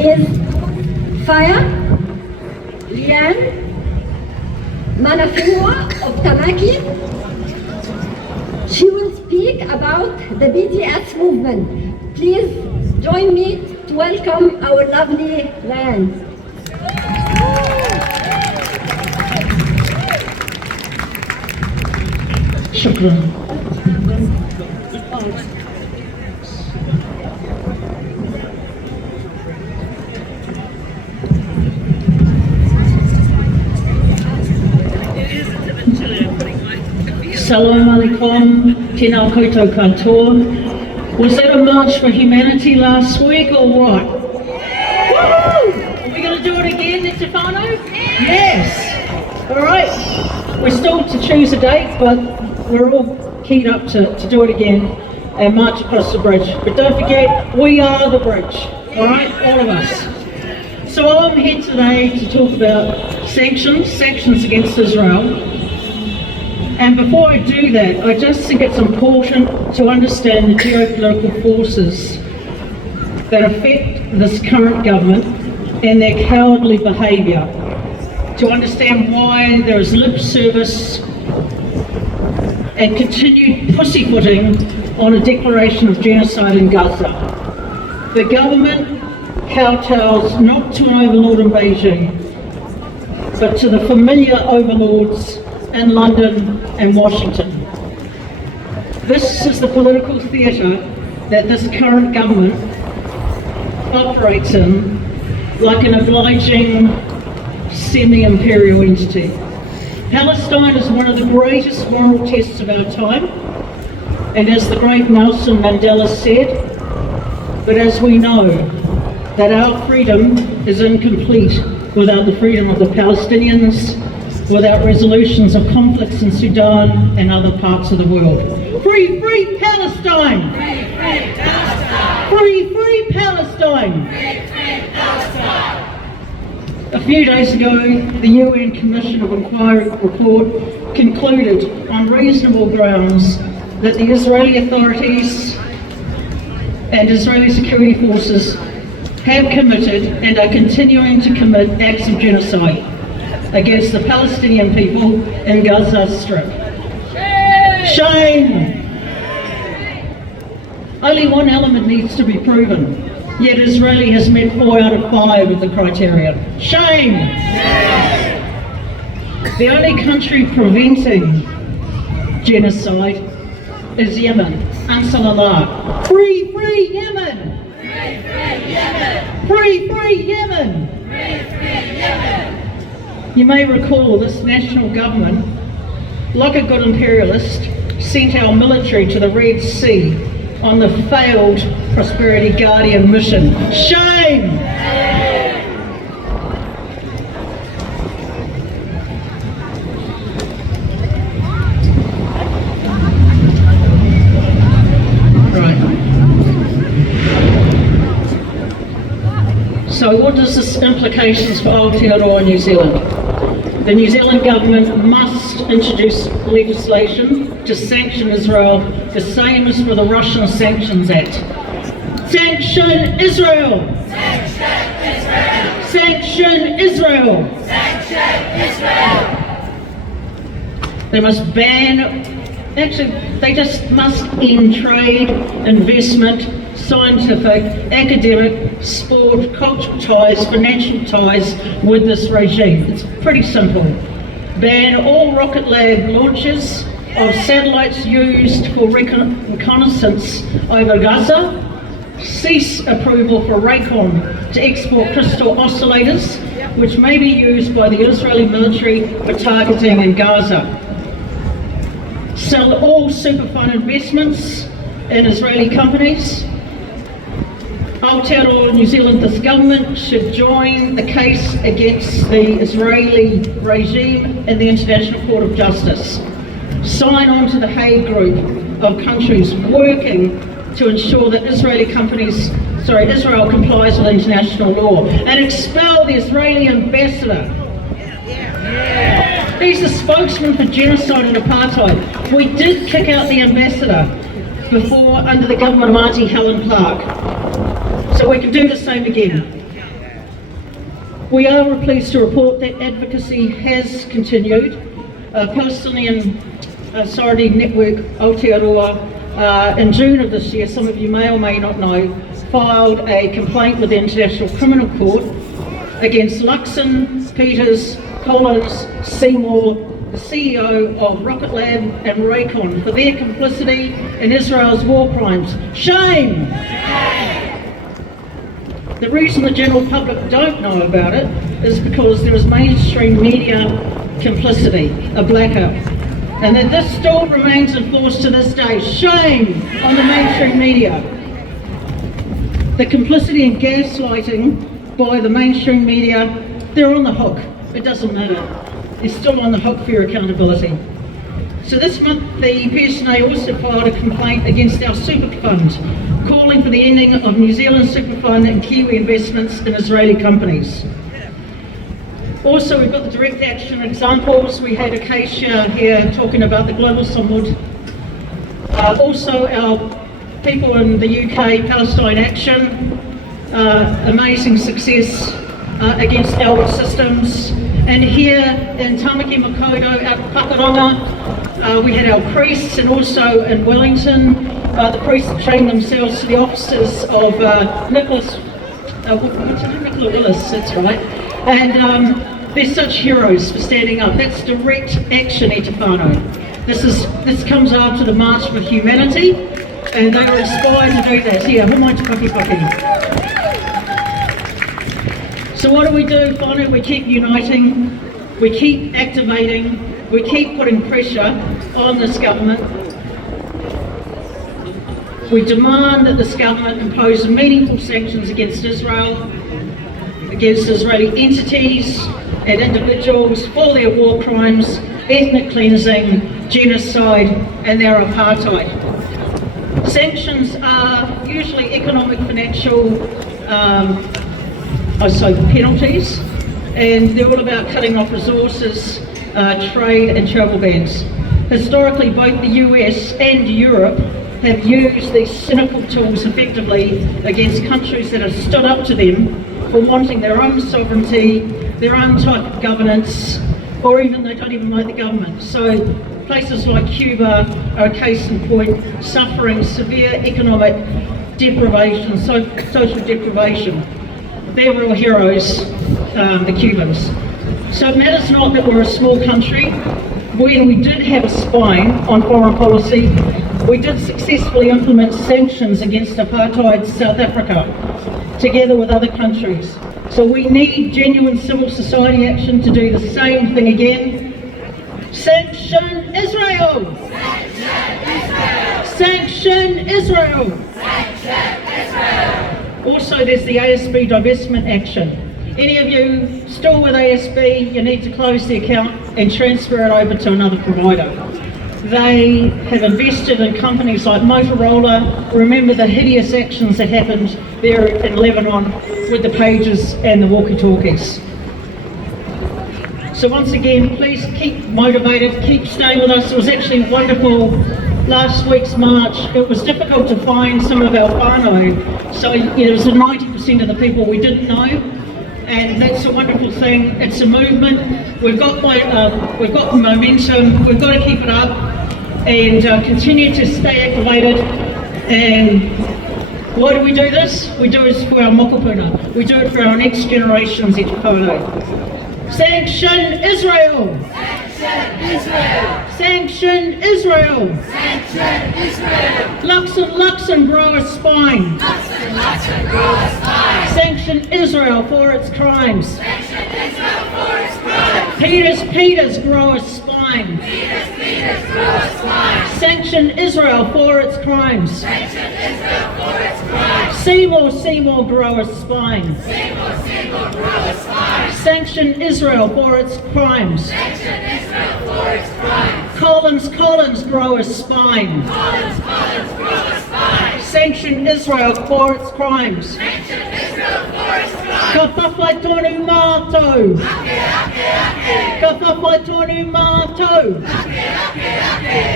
is Whaea Leanne of Tamaki. She will speak about the BDS movement. Please join me to welcome our lovely Leanne. Shukran. Salam alaikum, tēnā koutou katoa. Was that a march for humanity last week or what? Woo! Are we going to do it again, Stefano? Yes! Alright, we're still to choose a date, but we're all keyed up to do it again and march across the bridge. But don't forget, we are the bridge, alright? All of us. So I'm here today to talk about sanctions against Israel. And before I do that, I just think it's important to understand the geopolitical forces that affect this current government and their cowardly behaviour, to understand why there is lip service and continued pussyfooting on a declaration of genocide in Gaza. The government kowtows not to an overlord in Beijing, but to the familiar overlords in London and Washington. This is the political theatre that this current government operates in, like an obliging semi-imperial entity. Palestine is one of the greatest moral tests of our time, and as the great Nelson Mandela said, but as we know that our freedom is incomplete without the freedom of the Palestinians, without resolutions of conflicts in Sudan and other parts of the world. Free, free Palestine! Free, free Palestine! Free, free Palestine! Free, free Palestine! A few days ago, the UN Commission of Inquiry report concluded on reasonable grounds that the Israeli authorities and Israeli security forces have committed and are continuing to commit acts of genocide against the Palestinian people in Gaza Strip. Shame! Only one element needs to be proven, yet Israeli has met 4 out of 5 of the criteria. Shame! The only country preventing genocide is Yemen. Ansar Allah. Free, free Yemen! Free, free Yemen! Free, free Yemen! Free, free Yemen! You may recall this national government, like a good imperialist, sent our military to the Red Sea on the failed Prosperity Guardian mission. Shame! Right. So what does this implications for Aotearoa New Zealand? The New Zealand government must introduce legislation to sanction Israel, the same as for the Russian Sanctions Act. Sanction Israel! Sanction Israel! Sanction Israel! Sanction Israel! They must ban, actually they just must end trade, investment, scientific, academic, sport, cultural ties, financial ties with this regime. It's pretty simple. Ban all Rocket Lab launches of satellites used for reconnaissance over Gaza. Cease approval for Raycon to export crystal oscillators, which may be used by the Israeli military for targeting in Gaza. Sell all Superfund investments in Israeli companies. Aotearoa New Zealand, this government should join the case against the Israeli regime in the International Court of Justice. Sign on to the Hague Group of countries working to ensure that Israel complies with international law, and expel the Israeli ambassador. He's the spokesman for genocide and apartheid. We did kick out the ambassador before under the government of Auntie Helen Clark. So we can do the same again. We are pleased to report that advocacy has continued. Palestinian Solidarity Network Aotearoa in June of this year, some of you may or may not know, filed a complaint with the International Criminal Court against Luxon, Peters, Collins, Seymour, the CEO of Rocket Lab and Raycon for their complicity in Israel's war crimes. Shame! The reason the general public don't know about it is because there is mainstream media complicity, a blackout, and that this still remains in force to this day. Shame on the mainstream media. The complicity and gaslighting by the mainstream media, they're on the hook. It doesn't matter. They're still on the hook for your accountability. So this month, the PSNA also filed a complaint against our super fund, calling for the ending of New Zealand super fund and Kiwi investments in Israeli companies. Also, we've got the direct action examples. We had Acacia here talking about the global Samud. Also, our people in the UK, Palestine Action, amazing success against Albert Systems. And here in Tamaki Makaurau, out of Pakaronga, we had our priests, and also in Wellington, the priests trained themselves to the officers of Nicola Willis, that's right. And they're such heroes for standing up. That's direct action, e te whānau. This comes after the March for Humanity, and they were inspired to do that. Here, homai te paki. So what do? Finally, we keep uniting, we keep activating, we keep putting pressure on this government. We demand that this government impose meaningful sanctions against Israel, against Israeli entities and individuals for their war crimes, ethnic cleansing, genocide and their apartheid. Sanctions are usually economic, financial, penalties, and they're all about cutting off resources, trade and travel bans. Historically, both the US and Europe have used these cynical tools effectively against countries that have stood up to them for wanting their own sovereignty, their own type of governance, or even they don't even like the government. So places like Cuba are a case in point, suffering severe economic deprivation, social deprivation. They're real heroes, the Cubans. So it matters not that we're a small country. When we did have a spine on foreign policy, we did successfully implement sanctions against apartheid South Africa, together with other countries. So we need genuine civil society action to do the same thing again. Sanction Israel! Sanction Israel! Sanction Israel! Also, there's the ASB divestment action. Any of you still with ASB, you need to close the account and transfer it over to another provider. They have invested in companies like Motorola. Remember the hideous actions that happened there in Lebanon with the pages and the walkie-talkies. So once again, please keep motivated, keep staying with us. It was actually wonderful last week's march. It was difficult to find some of our whānau, so it was 90% of the people we didn't know, and that's a wonderful thing. It's a movement. We've got momentum. We've got to keep it up and continue to stay activated. And why do we do this? We do it for our mokopuna. We do it for our next generations, e te whānau. Sanction Israel! Sanction Israel! Sanction Israel! Sanction Israel! Luxon grow a spine! Luxon grow a spine! Sanction Israel for its crimes! Sanction Israel for its crimes! Peters grow a spine! Peters grow a spine! Sanction Israel for its crimes! Sanction Israel for its crimes! Seymour grow a spine! Seymour grow a spine! Sanction Israel for its crimes! Sanction Israel for its crimes! Collins grow a spine! Collins grow a spine! Sanction Israel for its crimes! Sanction Israel for its crimes! Ka whawhai tonu mātou! Ka whawhai tonu mātou!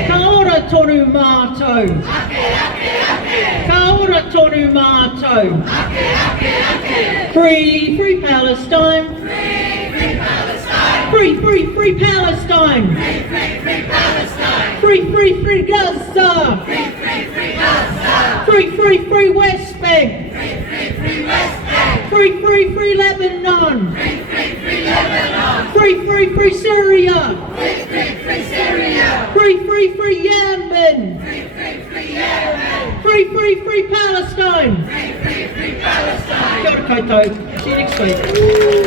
Ka ora tonu mātou! Ka ora tonu mātou! Free, free Palestine. Free, free, free Palestine. Free, free, free Gaza. Free, free, free West Bank. Free, free, free Lebanon. Free, free, free Syria. Free, free, free Yemen. Free, free, free Palestine. Kia ora koutou. See you next week.